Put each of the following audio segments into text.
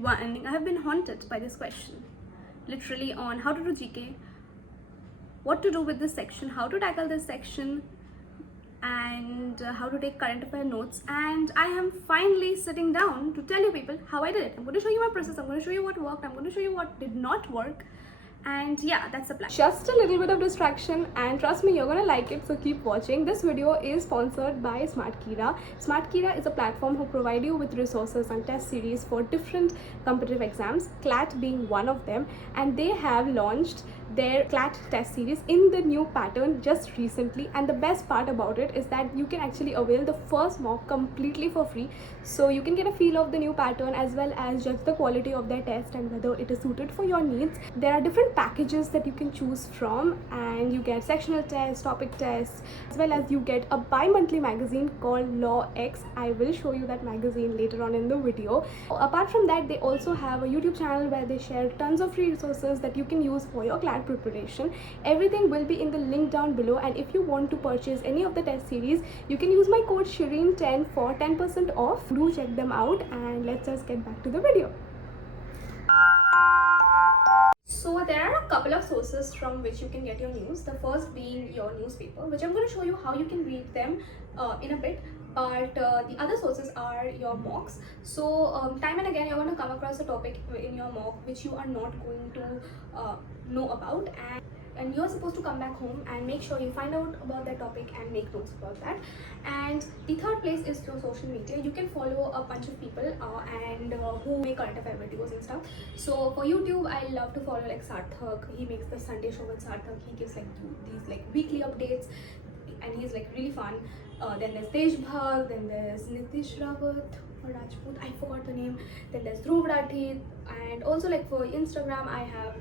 one, I have been haunted by this question, literally, on how to do GK, what to do with this section, how to tackle this section, and how to take current affair notes. And I am finally sitting down to tell you people how I did it. I'm going to show you my process, I'm going to show you what worked, I'm going to show you what did not work. And yeah, that's the plan. Just a little bit of distraction, and trust me, you're gonna like it, so keep watching. This video is sponsored by SmartKira. SmartKira is a platform who provide you with resources and test series for different competitive exams, CLAT being one of them, and they have launched their CLAT test series in the new pattern just recently. And the best part about it is that you can actually avail the first mock completely for free, so you can get a feel of the new pattern as well as judge the quality of their test and whether it is suited for your needs. There are different packages that you can choose from, and you get sectional tests, topic tests, as well as you get a bi-monthly magazine called Law X. I will show you that magazine later on in the video. Apart from that, they also have a YouTube channel where they share tons of free resources that you can use for your CLAT preparation. Everything will be in the link down below, and if you want to purchase any of the test series, you can use my code Shirin10 for 10% off. Do check them out, and let's just get back to the video. So there are a couple of sources from which you can get your news. The first being your newspaper, which I'm going to show you how you can read them in a bit. But the other sources are your mocks. So time and again you're going to come across a topic in your mock which you are not going to know about, and you're supposed to come back home and make sure you find out about that topic and make notes about that. And the third place is your social media. You can follow a bunch of people who make current affair videos and stuff. So for YouTube, I love to follow like Sarthak. He makes the Sunday show with Sarthak. He gives like these like weekly updates, and he's like really fun. Then there's Deshbhag, then there's Nitish Rawat or Rajput, I forgot the name. Then there's Dhruv Rathi, and also like for Instagram I have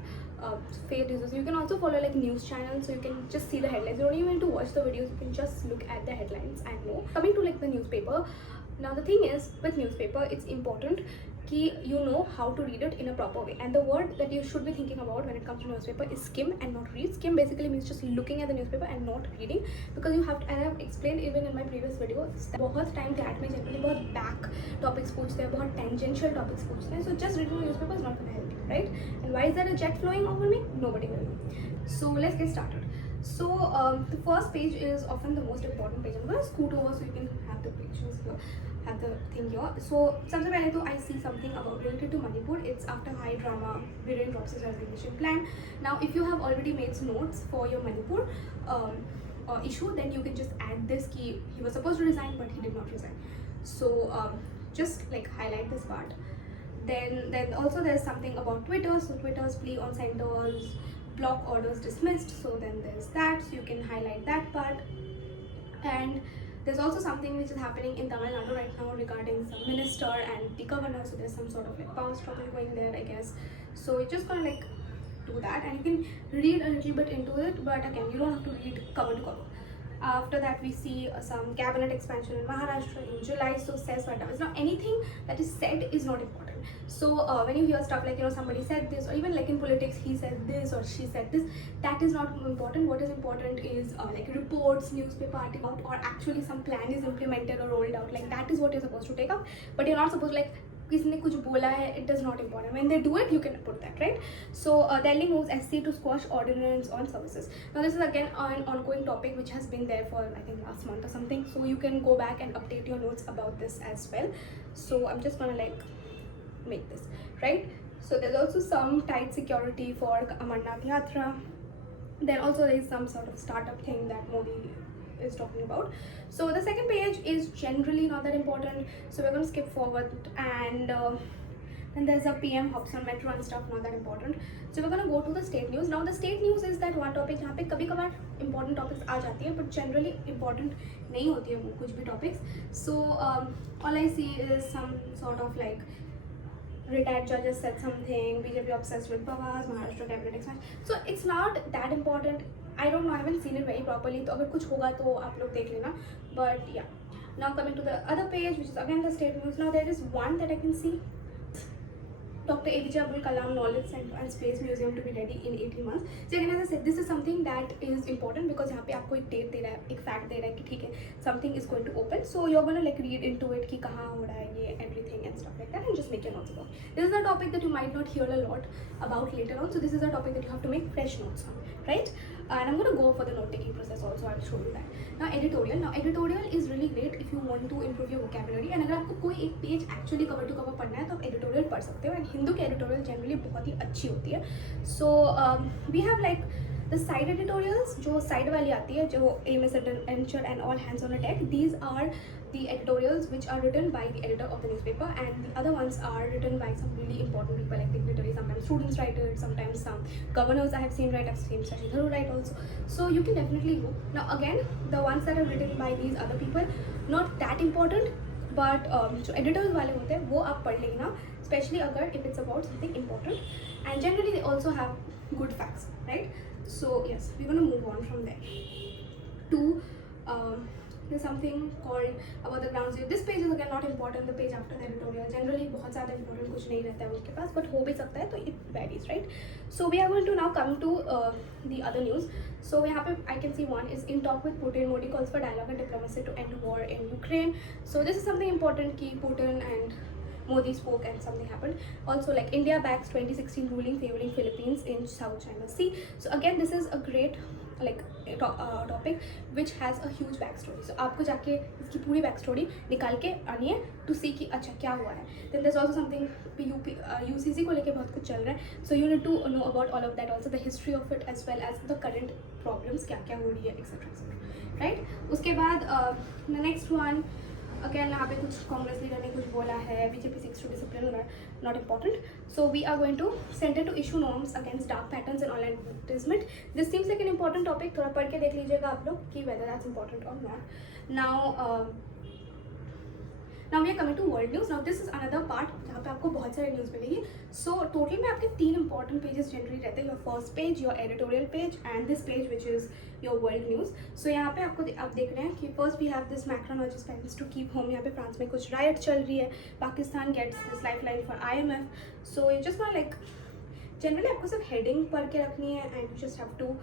favorite users. You can also follow like news channels, so you can just see the headlines. You don't even need to watch the videos, you can just look at the headlines and know. Coming to like the newspaper, now the thing is with newspaper, it's important कि you know how to read it in a proper way. And the word that you should be thinking about when it comes to newspaper is skim and not read. Skim basically means just looking at the newspaper and not reading, because you have to, and I have explained even in my previous video, बहुत time CLAT में generally बहुत back topics पूछते हैं, बहुत tangential topics पूछते हैं. So just reading the newspaper is not going to help you, right? And why is there a jet flowing over me? Nobody will know. So let's get started. So the first page is often the most important page. I'm going to scoot over so you can have the pictures here, have the thing here. So सबसे पहले तो I see something about related to Manipur. It's after high drama, Viren drops his resignation plan. Now if you have already made notes for your Manipur issue, then you can just add this key. He was supposed to resign but he did not resign. So just like highlight this part. Then also there's something about Twitter. So Twitter's plea on centers, block orders dismissed. So then there's that, so you can highlight that part. And there's also something which is happening in Tamil Nadu right now regarding some minister and the governor. So there's some sort of like power struggle going there, I guess. So you're just gonna like do that, and you can read a little bit into it, but again you don't have to read cover to cover. After that we see some cabinet expansion in Maharashtra in July. So says what does. Now anything that is said is not important. So when you hear stuff like, you know, somebody said this, or even like in politics he said this or she said this, that is not important. What is important is like reports, newspaper articles, or actually some plan is implemented or rolled out. Like that is what you're supposed to take up, but you're not supposed to like किसने कुछ बोला है, it does not important. When they do it, you can put that, right? So Delhi moves SC to squash ordinance on services. Now this is again an ongoing topic which has been there for I think last month or something. So you can go back and update your notes about this as well. So I'm just gonna like make this, right? So there's also some tight security for Amarnath Yatra. Then also there is some sort of startup thing that Modi is talking about. So the second page is generally not that important, so we're going to skip forward. And then there's a PM hops on metro and stuff, not that important. So we're going to go to the state news. Now the state news is that one topic जहाँ पे कभी कभार important topics आ जाती है, but generally important नहीं होती है वो कुछ भी topics. So all I see is some sort of like retired judges said something, BJP obsessed with powers, Maharashtra cabinet expansion. So it's not that important. I don't know, I haven't seen it very properly. तो अगर कुछ होगा तो आप लोग देख लेना. But yeah. Now coming to the other page, which is again the state news. Now there is one that I can see. Dr. APJ Abdul Kalam Knowledge Center and Space Museum to be ready in 18 months. So again, as I said, this is something that is important because यहाँ पे आपको एक date दे रहा है, एक fact दे रहा है कि ठीक है, something is going to open. So you're gonna like read into it कि कहाँ हो रहा है ये everything and stuff like that, and just make your notes about. This is a topic that you might not hear a lot about later on. So this is a topic that you have to make fresh notes on, right? And I'm gonna go for the note taking process also. I'll show you that. Now editorial is really great if you want to improve your vocabulary. And अगर आपको कोई एक page actually cover to cover पढ़ना है तो आप editorial पढ़ सकते हो. And हिंदू की editorial generally बहुत ही अच्छी होती है. So we have like the side editorials जो side वाली आती है जो aim is adventure and all hands on deck. These are the editorials which are written by the editor of the newspaper, and the other ones are written by some really important people like dignitaries. Sometimes students write it, sometimes some governors I have seen write. I've seen Shashi Tharoor write also. So you can definitely go. Now again, the ones that are written by these other people, not that important, but जो editors वाले होते हैं वो आप पढ़ लेना, especially अगर if it's about something important. And generally they also have good facts, right? So yes, we're gonna move on from there to there's something called about the ground zero. This page is again not important. The page after the editorial generally बहुत ज़्यादा important कुछ नहीं रहता है उसके पास, but हो भी सकता है तो it varies, right? So we are going to now come to the other news. So यहाँ पे I can see one is in talk with Putin. Modi calls for dialogue and diplomacy to end war in Ukraine. So this is something important कि Putin and Modi spoke and something happened. Also like India backs 2016 ruling favoring Philippines in South China Sea. So again this is a great like topic which has a huge back story. So आपको जाके इसकी पूरी back story निकाल के आनी है to see कि अच्छा क्या हुआ है. Then there's also something UCC को लेके बहुत कुछ चल रहा है. So you need to know about all of that, also the history of it as well as the current problems क्या क्या हो रही है etc. Right? उसके बाद the next one again यहाँ पे कुछ कांग्रेस लीडर ने कुछ बोला है. BJP seeks to discipline, not important. So we are going to center to issue norms against dark patterns in online advertisement. This seems like an important topic. थोड़ा पढ़ के देख लीजिएगा आप लोग कि whether that's important or not. Now we are coming to world news. Now this is another part जहाँ पे आपको बहुत सारे news मिलेगी. So total में आपके 3 important pages generally रहते हैं. Your first page, your editorial page, and this page which is your world news. So यहाँ पे आपको आप देख रहे हैं कि first we have this Macron urges parents to keep home. यहाँ पे फ्रांस में कुछ riot चल रही है. Pakistan gets this lifeline for IMF. So you just want like generally आपको सिर्फ heading पढ़ के रखनी है and you just have to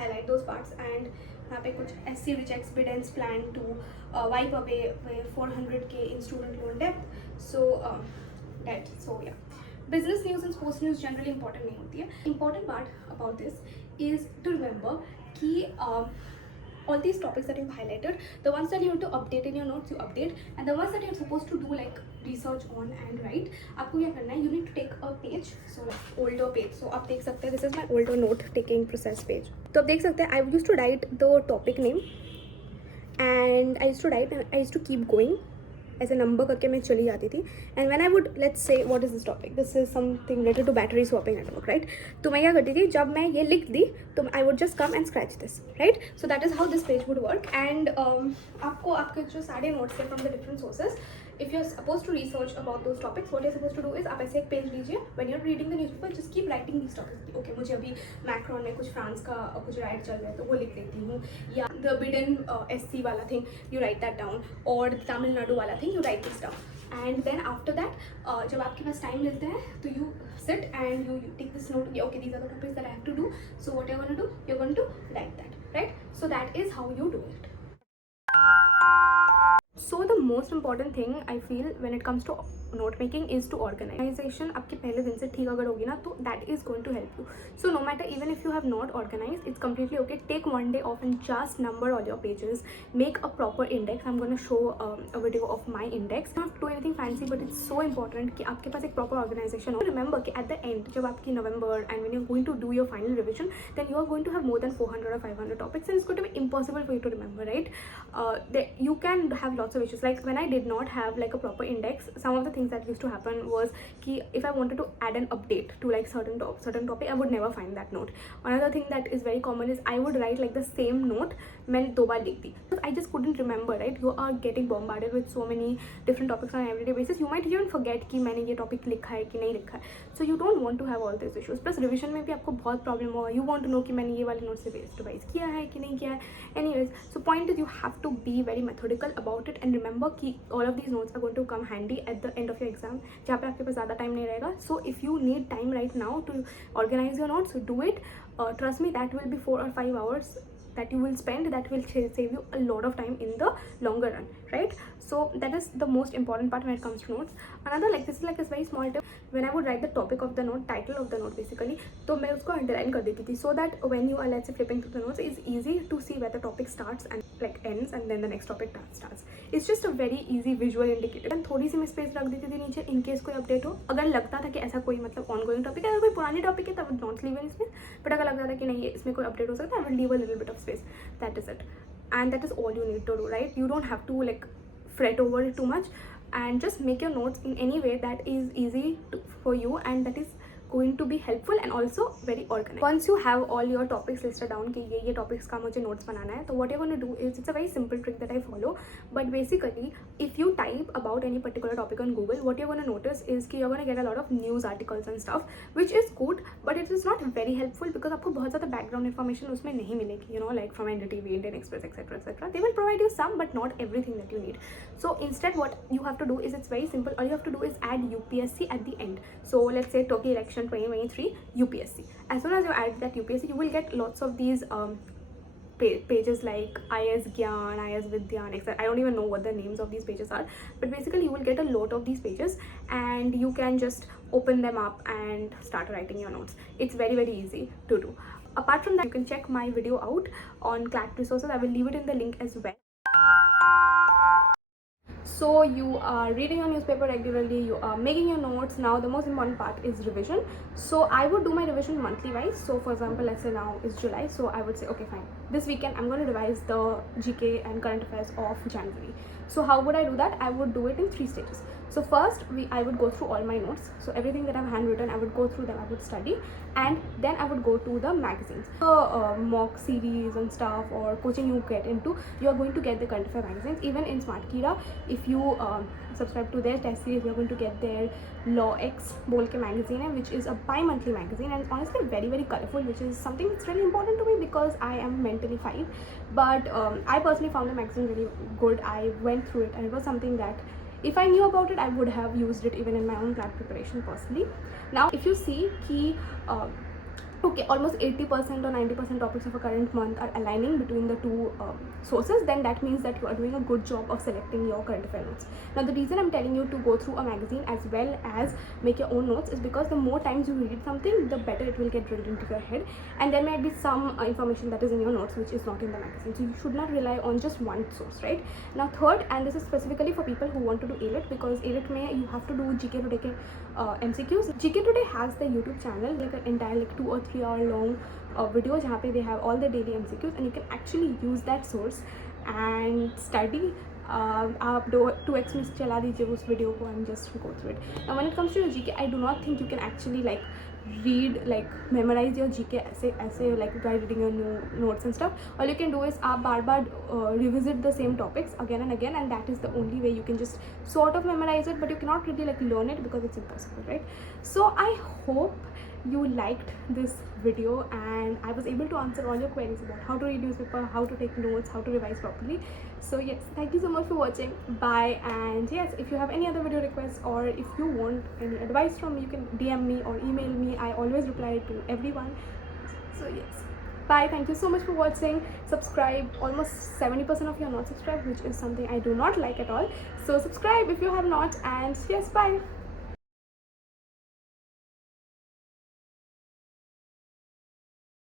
highlight those parts. And यहाँ पे कुछ SC rejects Biden's plan to wipe away 400k in student loan debt. So debt. So yeah, business news and sports news generally important नहीं होती है. Important part about this is to remember कि all these topics that you've highlighted, the ones that you have to update in your notes, you update, and the ones that you're supposed to do like research on and write, आपको क्या करना है, you need to take a page, so like older page. So आप देख सकते हैं, this is my older note taking process page. तो आप देख सकते हैं, I used to write the topic name and I used to write and I used to keep going ऐसे नंबर करके मैं चली जाती थी. And when I would let's say what is this topic, this is something related to battery swapping at work, right. तो मैं क्या करती थी, जब मैं ये लिख दी तो I would just come and scratch this, right. So that is how this page would work. And आपको आपके जो सारे नोट्स हैं from the different sources, if you're supposed to research about those topics, what you're supposed to do is आप ऐसे एक page लीजिए, when you're reading the newspaper just keep writing these topics. Okay, मुझे अभी Macron में कुछ France का कुछ राइट चल रहा है तो वो लिख लेती हूँ, या the Biden SC वाला thing you write that down, or the Tamil Nadu वाला thing you write this down. And then after that जब आपके पास टाइम मिलता है तो you sit and you take this note, okay these are the topics that I have to do, so what you're going to do, you're going to write that, right. So that is how you do it. So the most important thing I feel when it comes to note making is to organization. आपके पहले दिन से ठीक अगर होगी ना तो that is going to help you. So no matter even if you have not organized, it's completely okay. Take one day off and just number all your pages. Make a proper index. I'm going to show a video of my index. Not do anything fancy, but it's so important कि आपके पास एक proper organization हो. Remember कि at the end जब आपकी November and when you're going to do your final revision, then you are going to have more than 400 or 500 topics and it's going to be impossible for you to remember, right. You can have lots of issues. Like when I did not have like a proper index, some of the things that used to happen was कि if I wanted to add an update to like certain topic, I would never find that note. Another thing that is very common is I would write like the same note मैंने 2 बार लिख दी. I just couldn't remember, right. You are getting bombarded with so many different topics on an everyday basis. You might even forget कि मैंने ये topic लिखा है कि नहीं लिखा है. So you don't want to have all these issues. Plus revision में भी आपको बहुत problem होगा. You want to know कि मैंने ये वाले note से revise किया है कि नहीं किया है. Anyways, so point is you have to be very methodical about it and remember कि all of these notes are going to come handy at the end of your exam जहाँ पे आपके पास ज़्यादा time नहीं रहेगा. So if you need time right now to organize your notes, do it. Trust me, that will be 4 or 5 hours that you will spend, that will save you a lot of time in the longer run, right? So that is the most important part when it comes to notes. Another, like, this is like a very small tip. When I would write the topic of the note, title of the note basically, तो मैं उसको underline कर देती थी, so that when you are, let's say, flipping through the notes, it's easy to see where the topic starts and like ends, and then the next topic starts. It's just a very easy visual indicator. And थोड़ी सी मैं space रख देती थी नीचे in case कोई update हो. अगर लगता था कि ऐसा कोई मतलब ongoing टॉपिक है, अगर कोई पुरानी टॉपिक है, तब not leave any space. But अगर लगता था कि नहीं इसमें कोई अपडेट हो सकता है, I will leave a little bit of space. That is it, and that is all you need to do, right? You don't have to like fret over it too much, and just make your notes in any way that is easy for you, and that is going to be helpful and also very organized. Once you have all your topics listed down कि ये topics का मुझे notes बनाना है, तो what you're going to do is, it's a very simple trick that I follow, but basically if you type about any particular topic on Google, what you're going to notice is कि you're going to get a lot of news articles and stuff, which is good, but it is not very helpful because आपको बहुत ज़्यादा background information उसमें नहीं मिलेगी, you know, like from NDTV, Indian Express, etc, etc. They will provide you some, but not everything that you need. So instead what you have to do is, it's very simple. All you have to do is add UPSC at the end. So let's say Turkey election 2023 UPSC. As soon as you add that UPSC, you will get lots of these pages like IS Gyan, IS Vidyan, etc. I don't even know what the names of these pages are, but basically you will get a lot of these pages, and you can just open them up and start writing your notes. It's very, very easy to do. Apart from that, you can check my video out on CLAT resources. I will leave it in the link as well. So you are reading your newspaper regularly, you are making your notes. Now the most important part is revision. So I would do my revision monthly wise. So for example, let's say now is July, so I would say, okay fine, this weekend I'm going to revise the GK and current affairs of January. So how would I do that? I would do it in 3 stages. So first I would go through all my notes, so everything that I've handwritten, I would go through them, I would study, and then I would go to the magazines, mock series and stuff, or coaching you get into, you are going to get the current affair magazines. Even in Smart Kira, if you subscribe to their test series, you're going to get their Law X बोल के magazine है, which is a bi-monthly magazine, and honestly very, very colorful, which is something that's really important to me because I am mentally 5. But I personally found the magazine really good. I went through it, and it was something that if I knew about it, I would have used it even in my own CLAT preparation personally. Now if you see कि okay, almost 80% or 90% topics of a current month are aligning between the two sources, then that means that you are doing a good job of selecting your current affair notes. Now the reason I'm telling you to go through a magazine as well as make your own notes is because the more times you read something, the better it will get drilled into your head, and there might be some information that is in your notes which is not in the magazine. So you should not rely on just one source, right? Now third, and this is specifically for people who want to do ALIT, because ALIT mein you have to do GK Today ke MCQs. GK Today has the YouTube channel, like an entire like 2 or 3 hour long video जहाँ पे they have all the daily MCQs, and you can actually use that source and study. आप 2x में चला दीजिए उस video को and just go through it. Now when it comes to your GK, I do not think you can actually like read, like memorize your GK ऐसे like by reading your notes and stuff. All you can do is आप बार revisit the same topics again and again, and that is the only way you can just sort of memorize it, but you cannot really like learn it because it's impossible, right? So I hope you liked this video and I was able to answer all your queries about how to read newspaper, how to take notes, how to revise properly. So yes, thank you so much for watching. Bye. And yes, if you have any other video requests or if you want any advice from me, you can DM me or email me. I always reply to everyone. So yes, bye. Thank you so much for watching. Subscribe. Almost 70% of you are not subscribed, which is something I do not like at all. So subscribe if you have not, and yes, bye.